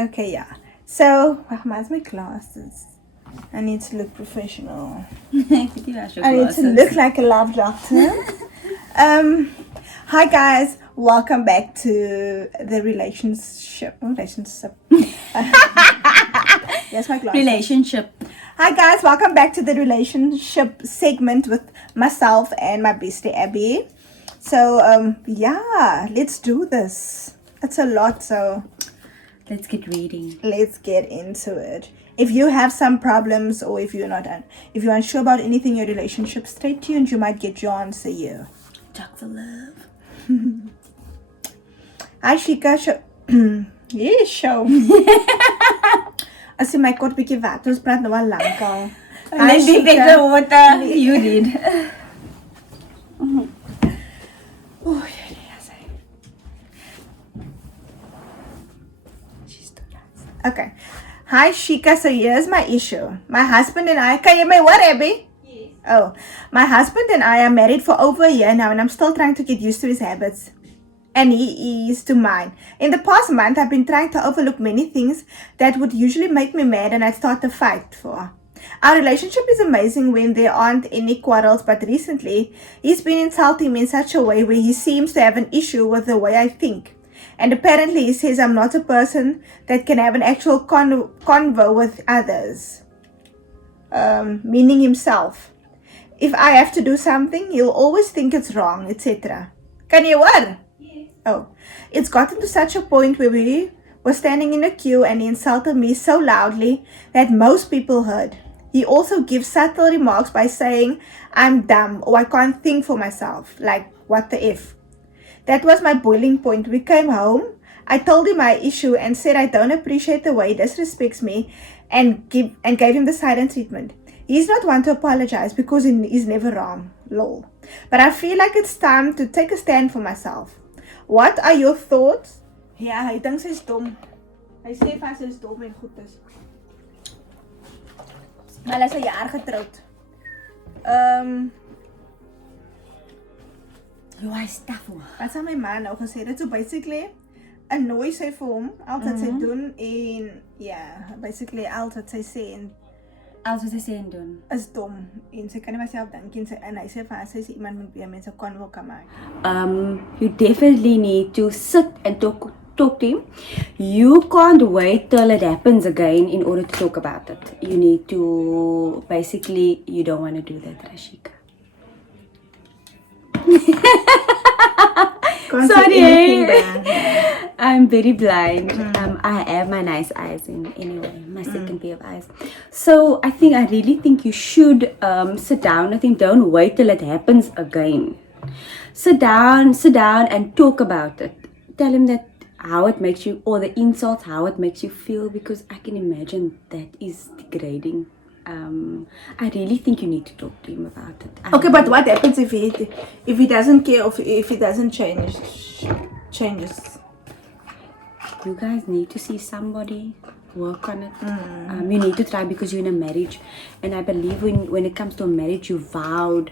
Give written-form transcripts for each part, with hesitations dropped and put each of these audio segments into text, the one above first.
Okay, yeah. So, where's my glasses? I need to look professional. I need to look like a love doctor. Hi guys, welcome back to the relationship. Yes, my glasses. Relationship. Hi guys, welcome back to the relationship segment with myself and my bestie Abby. So, yeah, let's do this. It's a lot, so Let's get reading. let's get into it. If you have some problems or if you're unsure about anything in your relationship, stay tuned. You might get your answer here. Talk for love. Hi Shika, yeah, show. As jy my kort bietjie water, ons praat nou al lank al. Hi Let's be Shika. better water. You did. Oh, yes. She's too nice. Okay. Hi Shika, so here's my issue. My husband and I, can you my what, Abby? Yes. Oh, my husband and I are married for over a year now and I'm still trying to get used to his habits. And he is to mine. In the past month, I've been trying to overlook many things that would usually make me mad and I'd start a fight for. Our relationship is amazing when there aren't any quarrels, but recently, he's been insulting me in such a way where he seems to have an issue with the way I think. And apparently he says I'm not a person that can have an actual convo with others. Meaning himself. If I have to do something, he'll always think it's wrong, etc. Can you what? Oh, it's gotten to such a point where we were standing in a queue and he insulted me so loudly that most people heard. He also gives subtle remarks by saying I'm dumb or I can't think for myself, like what the F. That was my boiling point. We came home. I told him my issue and said I don't appreciate the way he disrespects me and gave him the silent treatment. He's not one to apologize because he's never wrong. Lol. But I feel like it's time to take a stand for myself. What are your thoughts? Ja, hy dink sy's dom. Hy sê vas sy's dom en goed is. Maar hulle is 'n jaar getroud. You are tough. Wat sê my man nou gesê dit so basically annoy sy vir hom, altyd sy doen en ja, basically altyd sy sê en Als wat sy sê en doen. is dom en sy kan nie myself dink en hy sê vir haar sy iemand met wie mense kan wil kan maak. You definitely need to sit and talk to him. You can't wait till it happens again in order to talk about it. You need to, basically, you don't want to do that, Rashika. Sorry. I'm very blind. I have my nice eyes anyway, my second pair of eyes. So I really think you should sit down with him. Don't wait till it happens again. Sit down and talk about it. Tell him that how it makes you, or the insults, how it makes you feel, because I can imagine that is degrading. I really think you need to talk to him about it. Okay, but what happens if he doesn't care or if he doesn't changes? You guys need to see somebody, work on it. You need to try, because you're in a marriage, and I believe when it comes to a marriage, you vowed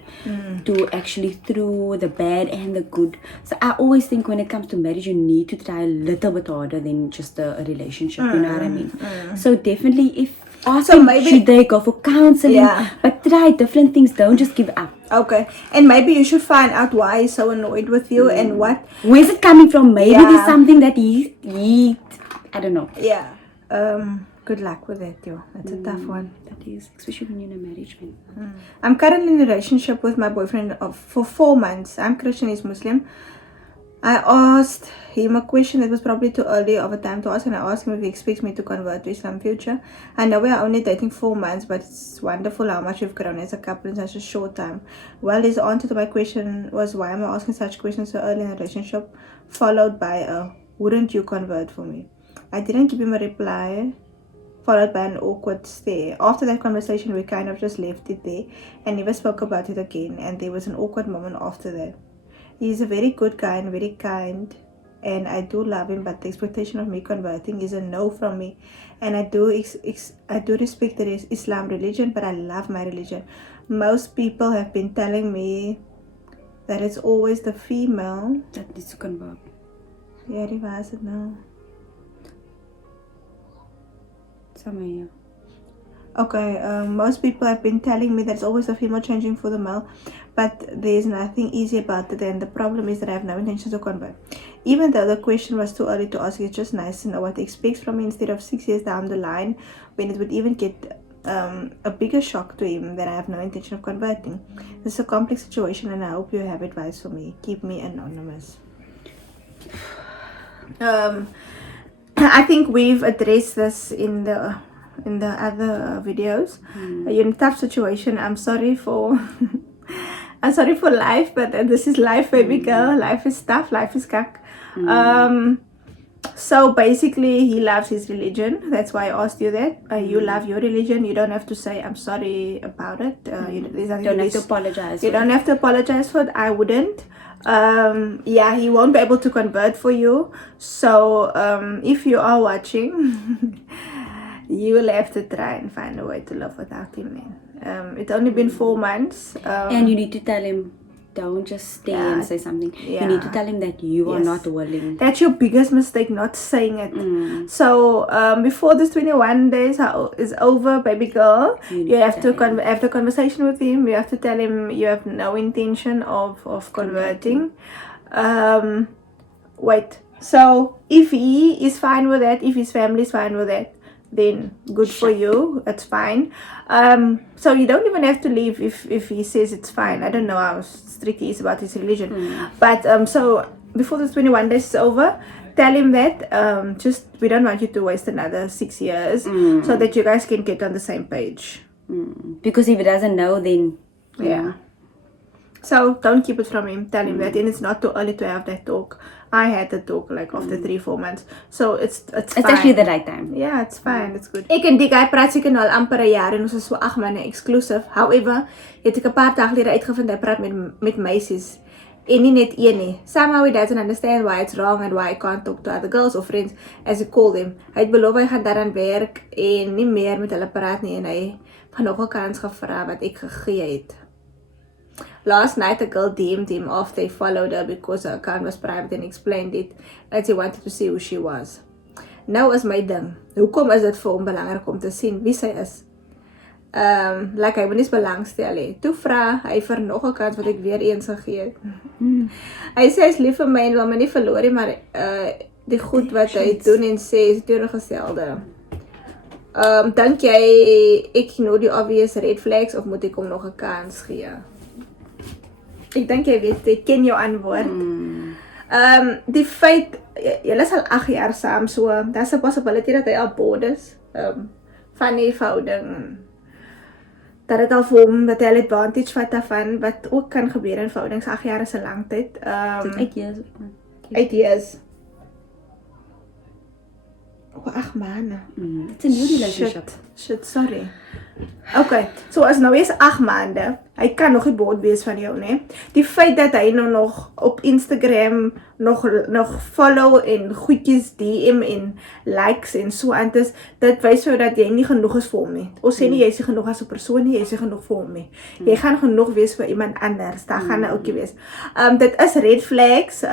to actually through the bad and the good. So I always think when it comes to marriage, you need to try a little bit harder than just a relationship. You know what I mean? So definitely, if So maybe should they go for counseling? Yeah. But try different things. Don't just give up. Okay, and maybe you should find out why he's so annoyed with you and what. Where's it coming from? Maybe Yeah. there's something that he I don't know. Yeah. Good luck with that, yo. That's a tough one. That is, especially when you're in a marriage, man. I'm currently in a relationship with my boyfriend for 4 months. I'm Christian, he's Muslim. I asked him a question that was probably too early of a time to ask, and I asked him if he expects me to convert to Islam future. I know we are only dating 4 months, but it's wonderful how much we've grown as a couple in such a short time. Well, his answer to my question was, why am I asking such questions so early in a relationship, followed by a, wouldn't you convert for me? I didn't give him a reply, followed by an awkward stare. After that conversation, we kind of just left it there and never spoke about it again, and there was an awkward moment after that. He's a very good guy and very kind, and I do love him, but the expectation of me converting is a no from me. And I do respect the Islam religion, but I love my religion. Most people have been telling me that it's always the female that needs to convert. Ja, die was het nou. Somewhere here. Okay, most people have been telling me there's always a female changing for the male, but there's nothing easy about it. And the problem is that I have no intention to convert. Even though the question was too early to ask, it's just nice to know what he expects from me instead of 6 years down the line when it would even get a bigger shock to him that I have no intention of converting. This is a complex situation and I hope you have advice for me. Keep me anonymous. I think we've addressed this in the other videos. You're in a tough situation. I'm sorry for I'm sorry for life, but this is life, baby girl. Life is tough. Life is kak. So basically, he loves his religion. That's why I asked you that. You love your religion. You don't have to say I'm sorry about it. You Don't have to apologize. You don't have to apologize for it. I wouldn't. Yeah, he won't be able to convert for you. So if you are watching, you will have to try and find a way to love without him, man. It's only been 4 months. And you need to tell him, don't just stay and say something. Yeah. You need to tell him that you are not willing. That's your biggest mistake, not saying it. So before this 21 days is over, baby girl, you have to have the conversation with him. You have to tell him you have no intention of converting. Wait. So if he is fine with that, if his family is fine with that, then good for you. It's fine. So you don't even have to leave if he says it's fine. I don't know how strict he is about his religion. But so before the 21 days is over, tell him that just we don't want you to waste another 6 years so that you guys can get on the same page. Because if he doesn't know, then yeah. So don't keep it from him. Tell him that, and it's not too early to have that talk. I had the talk like after 3-4 months. So it's fine. It's actually the right time. Yeah, it's fine. It's good. Ek en die guy praat seker nou al amper 'n jaar en ons is so 8 maande exclusive. However, het ek 'n paar dae gelede uitgevind hy praat met meisies en nie net een nie. Somehow he doesn't understand why it's wrong and why I can't talk to other girls or friends as I call them. Hy het beloof hy gaan daaraan werk en nie meer met hulle praat nie en hy gaan nog 'n kans gevra wat ek gegee het. Last night, a girl DM'd him after he followed her because her account was private and explained it as he wanted to see who she was. Nou is my ding. Hoekom is dit vir hom belangrik om te sien wie sy is? Like hy wil nie belangstel hê. Toe vra hy vir nog 'n kans wat ek weer eens gegee het. Hy sê hy's lief vir my en wil my nie verloor nie, maar die goed wat hy doen en sê is teenoorgestelde. Dink jy ek ignore die obvious red flags of moet ek hom nog 'n kans gee? Ek dink jy weet, ek ken jou antwoord. Die feit, julle is al 8 jaar saam, so daar's 'n possibility dat hy al bored is van die verhouding. Dat het al vir hom, dat hy al advantage vat daarvan, wat ook kan gebeur in verhoudings. 8 jaar is 'n lang tyd. 8 years. 8 years. 8 maande. It's a new relationship. Shit, sorry. Okay, so as nou is 8 maande, hy kan nog nie bored wees van jou, né? Die feit dat hy nou nog op Instagram nog follow en goedjies DM en likes en so aan is, dit wys jou dat jy nie genoeg is vir hom nie. Ons sê nie jy is nie genoeg as 'n persoon nie, jy is nie genoeg vir hom nie. Jy gaan genoeg wees vir iemand anders. Daar gaan 'n ouetjie wees. Dit is red flags.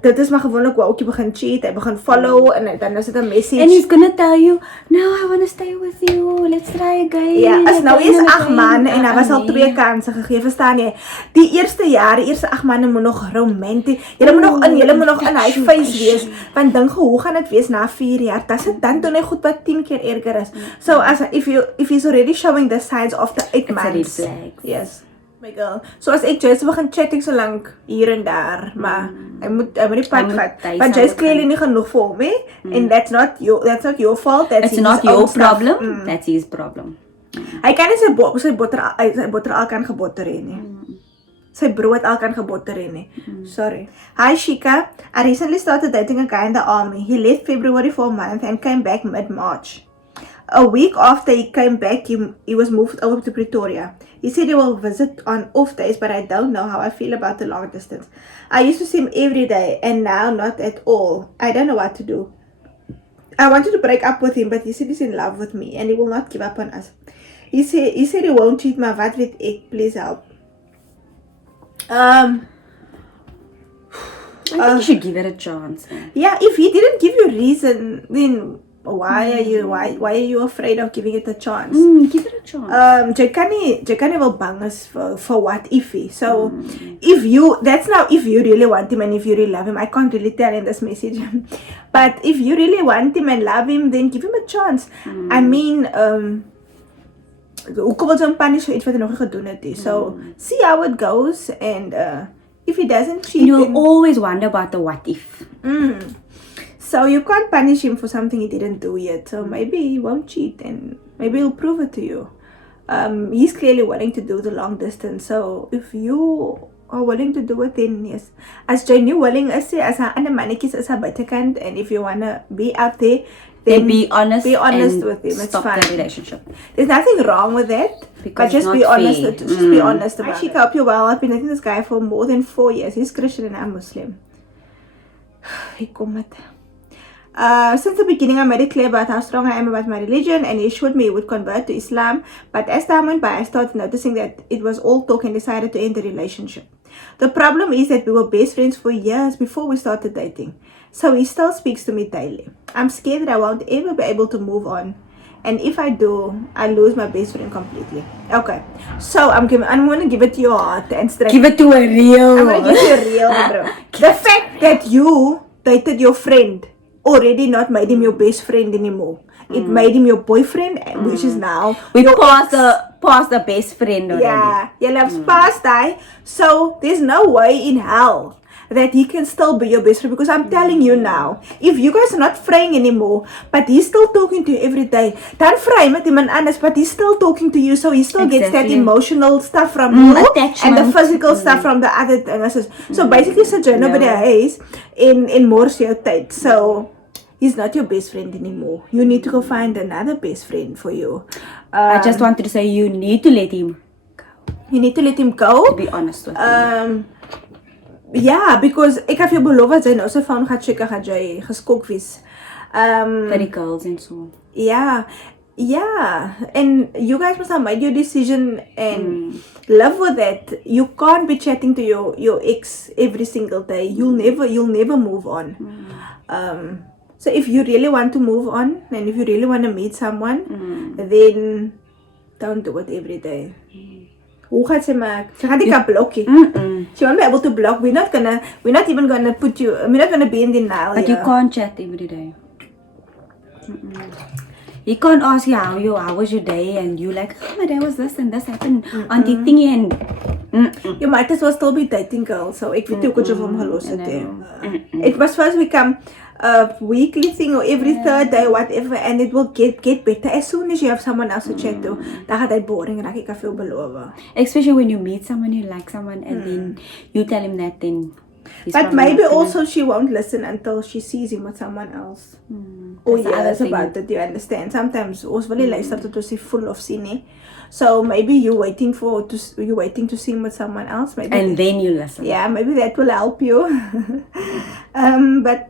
Dit is maar gewoonlik hoe ouetjie begin cheat, hy begin follow en dan is dit 'n message. And he's gonna tell you, no, I want to stay with you. Let's try again. Ja, as nou is 8 maande en daar was al 2 kansse gegee, verstaan jy? Die eerste jaar, die eerste 8 maande moet nog romanties. Julle moet nog in hy face wees. Want dink hoe gaan dit wees na 4 jaar? Dan doen hy goed wat 10 keer erger is. So as if he's already showing the signs after 8 months. It's a red flag. Yes. My girl. So as ek just begin chatting so lank hier en daar, maar hy moet die pad vat. Want jy's clearly nie genoeg vir hom nie. And that's not your fault. It's not your problem. That's his problem. Hy kan nie sy botter al kan gebotter hê nie. Sy brood al kan gebotter hê nie. Sorry. Hi Shika. I recently started dating a guy in the army. He left February for a month and came back mid-March. A week after he came back, he was moved over to Pretoria. He said he will visit on off days, but I don't know how I feel about the long distance. I used to see him every day, and now not at all. I don't know what to do. I wanted to break up with him, but he said he's in love with me, and he will not give up on us. He said he won't cheat, maar wat weet ek? Please help. I think you should give it a chance. Yeah, if he didn't give you a reason, then Why are you afraid of giving it a chance? Give it a chance. Jy kan nie wel bang is for what ify. So if you really want him and if you really love him, I can't really tell in this message. But if you really want him and love him, then give him a chance. I mean, hoekom wil jy hom punish vir iets wat hy nog nie gedoen het nie? So see how it goes, and if he doesn't cheat, You'll always wonder about the what if. So you can't punish him for something he didn't do yet. So maybe he won't cheat, and maybe he'll prove it to you. He's clearly willing to do the long distance. So if you are willing to do it, then yes. As jy nie willing is, as haar ander mannetjies is haar buitekant, and if you wanna be out there, then Be honest and with him. It's stop fine. the relationship. There's nothing wrong with that. Because But it's just not be honest. fair. Just be honest about it. I hope you well. I've been dating this guy for more than 4 years. He's Christian and I'm Muslim. He kom het. Since the beginning, I made it clear about how strong I am about my religion, and he assured me he would convert to Islam. But as time went by, I started noticing that it was all talk and decided to end the relationship. The problem is that we were best friends for years before we started dating. So he still speaks to me daily. I'm scared that I won't ever be able to move on. And if I do, I lose my best friend completely. Okay, so I'm going to give it to your heart and straight. Give it to a real. I'm going to give you a real bro. The fact that you dated your friend already not made him your best friend anymore. It made him your boyfriend, which is now We your passed the best friend already. yeah, your love's past die. So there's no way in hell that he can still be your best friend, because I'm telling you now, if you guys are not fraying anymore, but he's still talking to you every day, dan vry met iemand anders, but he's still talking to you, so he still gets that Exactly. emotional stuff from you and the attachment. physical stuff from the other things. So basically, sit jy nou by die huis en mors jou tyd. So he's not your best friend anymore. You need to go find another best friend for you. I just wanted to say you need to let him You need to let him go. be honest with him. Ja, because ek het jou beloof dat jy nou sy phone gaan check, gaan jy geskok wees. For the girls and so. Yeah, and you guys must have made your decision and live with that. You can't be chatting to your ex every single day. You'll never move on. So if you really want to move on, and if you really want to meet someone, then don't do it every day. Hoe gaat ze maak? Ze gaat die blokkie. She won't be able to block. We're not even gonna put you. We're not gonna be in denial. But you can't chat every day. He can't ask you how was your day, and you like, oh, my day was this and this happened on the thingy, and You might as well still be dating, girl. So ek weet ook wat jy van hom gelos het. It must first become a weekly thing or every third day, whatever, and it will get better. As soon as you have someone else to chat to, dan gaat hy boring raak, ek kan veel beloof. especially when you meet someone, you like someone, and then you tell him that, then he's But probably maybe not gonna- also she won't listen until she sees him with someone else. Or That's the other hears thing. about it, you understand? Sometimes ons wil nie luister tot ons full of sien nie. So maybe you're waiting to see him with someone else. Maybe and then you listen. yeah, maybe that will help you. But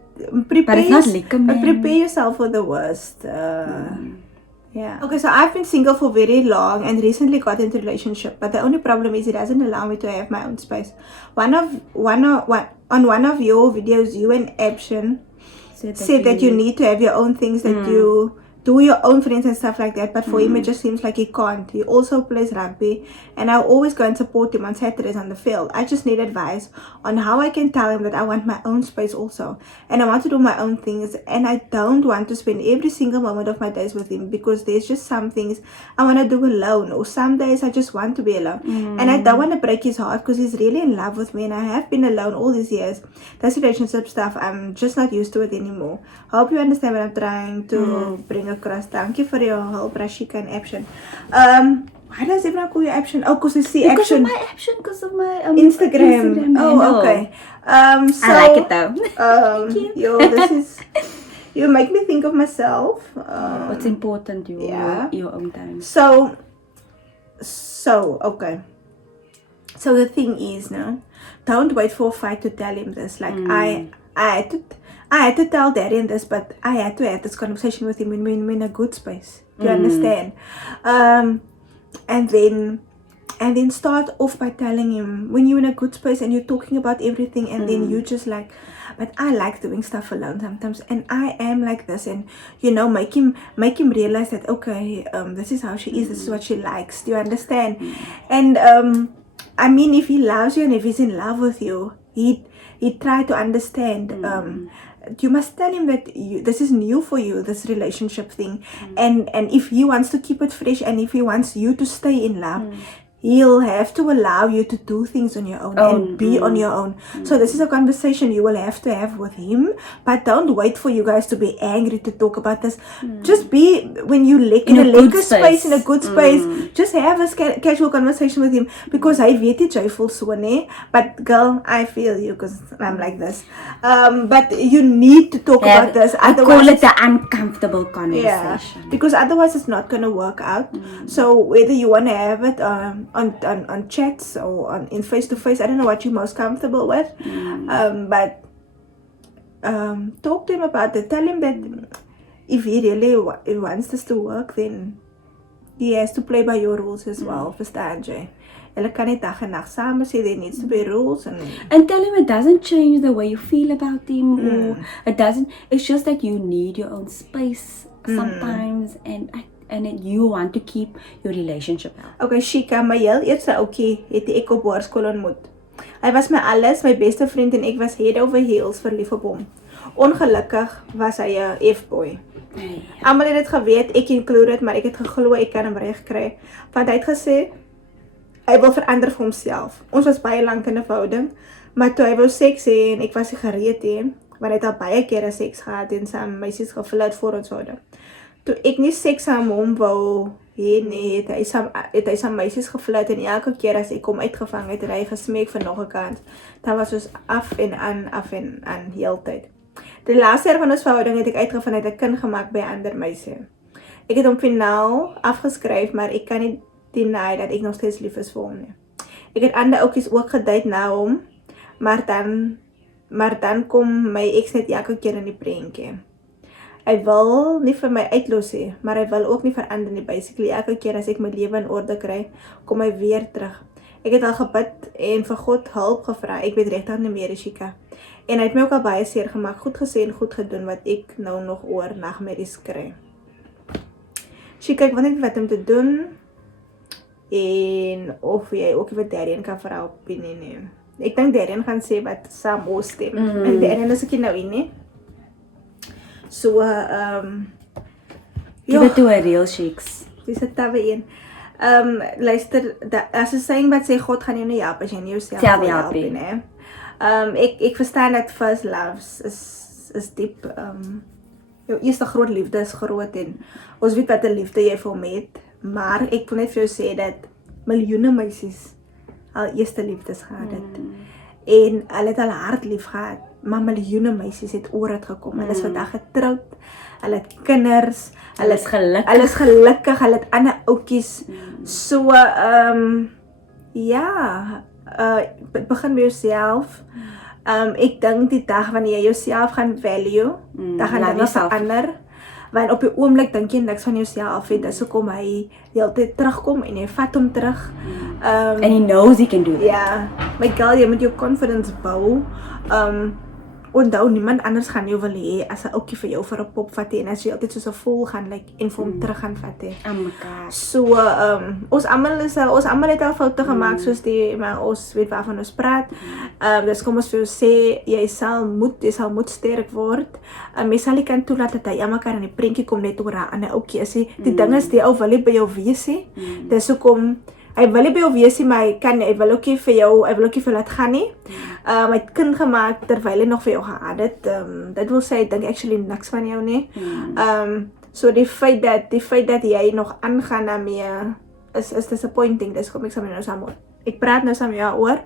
prepare, But it's not liquor, man. prepare yourself for the worst. Yeah. Okay, so I've been single for very long and recently got into a relationship, but the only problem is it doesn't allow me to have my own space. On one of your videos, you and Abshin said that you need to have your own things, that you do your own friends and stuff like that, but for him it just seems like he can't. He also plays rugby, and I'll always go and support him on Saturdays on the field. I just need advice on how I can tell him that I want my own space also, and I want to do my own things, and I don't want to spend every single moment of my days with him, because there's just some things I want to do alone, or some days I just want to be alone. And I don't want to break his heart, because he's really in love with me, and I have been alone all these years. That's relationship stuff, I'm just not used to it anymore. I hope you understand what I'm trying to bring across. Thank you for your help, Rashika and Action. Why does everyone call you Action? Oh, because you see Because Action. of my action, because of my Instagram. Oh, handle. okay. So, I like it though. This is. You make me think of myself. What's important, your own time. So, okay. So the thing is, no, don't wait for a fight to tell him this. Like I had to tell Darian this, but I had to have this conversation with him when we're in a good space. Do you understand? And then start off by telling him when you're in a good space and you're talking about everything, and then you just like, but I like doing stuff alone sometimes, and I am like this, and you know, make him realize that okay, this is how she is, this is what she likes. Do you understand? And I mean, if he loves you and if he's in love with you, he try to understand. You must tell him that this is new for you, this relationship thing, and if he wants to keep it fresh, and if he wants you to stay in love, he'll have to allow you to do things on your own and be on your own. So this is a conversation you will have to have with him, but don't wait for you guys to be angry to talk about this. Just be, when you in a lekker space, in a good space, just have a casual conversation with him, because I weet jy voel so, nee, but girl, I feel you, because I'm like this. But you need to talk about this, I call it the uncomfortable conversation. Because otherwise it's not going to work out. So whether you want to have it on chats or in face to face, I don't know what you're most comfortable with, but talk to him about it. Tell him that if he really wants this to work, then he has to play by your rules as well. Verstaan jy? Hulle kan nie dag en nag saam sê, there needs to be rules, and tell him it doesn't change the way you feel about him, or it doesn't, it's just that you need your own space sometimes, and you want to keep your relationship out. Okay, Shika, my heel eerste oukie het ek op hoërskool ontmoet. Hy was my alles, my beste vriend, en ek was head over heels verlief op hom. Ongelukkig was hy 'n F-boy. Almal het dit geweet, ek included, maar ek het geglo ek kan hom reg kry, want hy het gesê hy wil verander vir homself. Ons was baie lank in 'n verhouding, maar toe hy wou seks hê en ek was nie gereed hê, want hy het al baie kere seks gehad en sy meisies gevlirt voor ons verhouding. Toe ek nie seks aan hom wou hê nie, het hy sy meisies gevlirt, en elke keer as ek hom uitgevang het, het hy gesmeek vir nog 'n kans. Dan was ons af en aan heeltyd. Die laaste jaar van ons verhouding het ek uitgevind hy het 'n kind gemaak by 'n ander meisie. Ek het hom finaal afgeskryf, maar ek kan nie deny dat ek nog steeds lief is vir hom nie. Ek het ander oukies ook gedate na hom, maar dan kom my ex net elke keer in die prentjie. Hy wil nie vir my uitlos hê, maar hy wil ook nie verander nie. Basically, elke keer as ek my lewe in orde kry, kom hy weer terug. Ek het al gebid en vir God hulp gevra. Ek weet regtig nie meer, Shika. En hy het my ook al baie seer gemaak, goed gesê en goed gedoen, wat ek nou nog oor nagmerries kry. Shika, ek weet nie wat om te doen, en of jy ook vir Darien kan vra opinie nie. Ek dink Darien gaan sê wat saam ons stem, en Darien is ek nou in nie. So, give it to a real shakes. Dis 'n tawe een. Luister, as 'n saying wat sê God gaan jou nie help as jy nie jouself help nie. Ek verstaan dat first loves is diep. Jou eerste groot liefde is groot, en ons weet wat 'n liefde jy vir hom het, maar ek wil net vir jou sê dat miljoene meisies al eerste liefdes gehad het. En hulle het al hard lief gehad, maar miljoene meisies het oor het gekom. Hulle is vandag getroud, hulle het kinders, hulle is gelukkig, hulle het ander oukies. So, begin by jouself. Ek dink die dag wanneer jy jouself gaan value, dan gaan dinge verander. Want op die oomblik dink jy niks van jouself, dis hoekom hy die hele tyd terugkom en jy vat hom terug. And he knows he can do that. Ja, my girl, jy moet jou confidence bou. Onthou, niemand anders gaan jou wil hê as 'n oukie vir jou vir 'n pop vat en as jy altyd soos 'n fool gaan en vir hom terug gaan vat hê. Oh my God. So, ons almal het al foute gemaak, soos maar ons weet waarvan ons praat. Dus kom ons vir jou sê, jy sal moet sterk word. Jy sal nie kan toelaat dat hy mekaar in die prentjie kom net oor 'n ander oukie is. Die ding is, die ou wil nie by jou wees nie. Dis hoekom hy wil nie by jou wees nie, maar hy wil ook nie vir jou laat gaan nie. Hy het kind gemaak terwyl hy nog vir jou gehad het. Dit wil sê, ek dink actually niks van jou nie. So die feit dat jy nog aangaan daarmee is disappointing. Dis kom ek saam nou saam. Ek praat nou saam jou oor.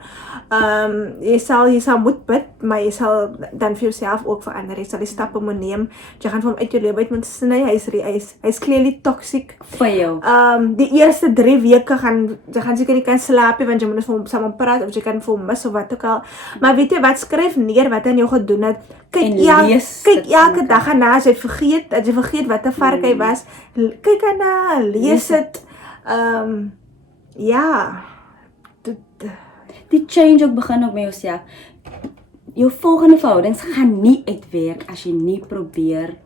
Jy sal moet bid, maar jy sal dan vir jouself ook verander. Jy sal die stappe moet neem. Jy gaan vir hom uit jou lewe uit moet sny. Hy's clearly toxic vir jou. Die eerste 3 weke jy gaan seker nie kan slaap nie, want jy moet vir hom saam praat, of jy kan vir hom mis of wat ook al. Maar weet jy wat, skryf neer wat hy aan jou gedoen het. Kyk elke dag aan, as jy vergeet wat 'n vark hy was. Kyk aan, lees dit. Ja. Die change ook begin ook met jouself. jou volgende verhoudings gaan nie uitwerk as jy nie probeer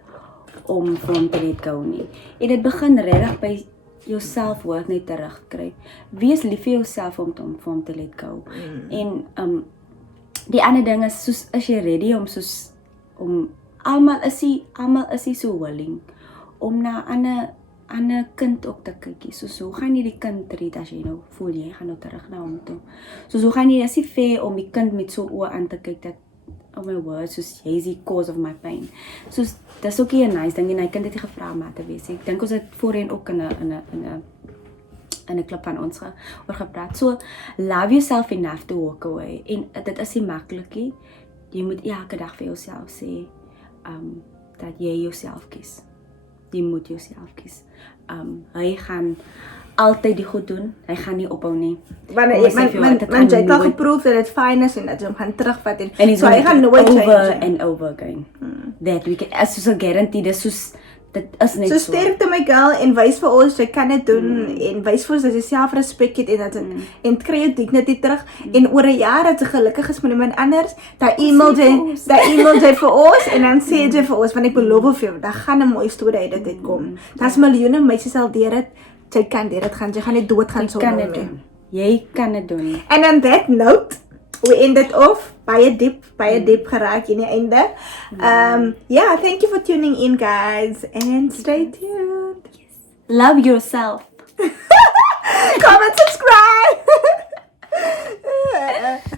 om vir hom te let go nie. En dit begin regtig by jou selfwoord net terugkry. Wees lief vir jouself om vir hom te let go. En die ander ding is soos is jy ready om almal is hy so willing om na 'n ander kind ook te kykie. So hoe gaan jy die kind treat as jy nou voel jy gaan nou terug na hom toe? So hoe gaan jy as jy fair om die kind met so oë aan te kyk dat oh my word, soos jy is die cause of my pain. So dis ook 'n nice ding en hy kind het nie gevra om te wees. Ek dink ons het voorheen ook in 'n klub van ons oor gepraat. So love yourself enough to walk away. En dit is nie maklik nie. Jy moet elke dag vir jouself sê dat jy jouself kies. Jy moet jouself kies. Hy gaan altyd die goed doen. Hy gaan nie ophou nie. Want jy het al geproef dat dit fyn is en dat jy hom gaan terugvat en so hy gaan nooit over and over again. That we can as soos 'n guarantee dis soos dit is net so sterk to my girl en wys vir ons jy kan dit doen en wys vir ons dat jy selfrespek het en dat en kry jou dignity terug en oor 'n jaar dat jy gelukkig is met iemand anders, daai e-mail jy vir ons en dan sê jy vir ons want ek beloof vir jou, dan gaan 'n mooi storie uit dit kom. Daar's miljoene meisies al deur dit. Jy kan dit gaan, jy gaan nie dood gaan sonder my. Jy kan dit doen. And on that note, we ended off baie diep geraak in die einde. Yeah, thank you for tuning in guys and stay tuned. Love yourself. Comment, subscribe.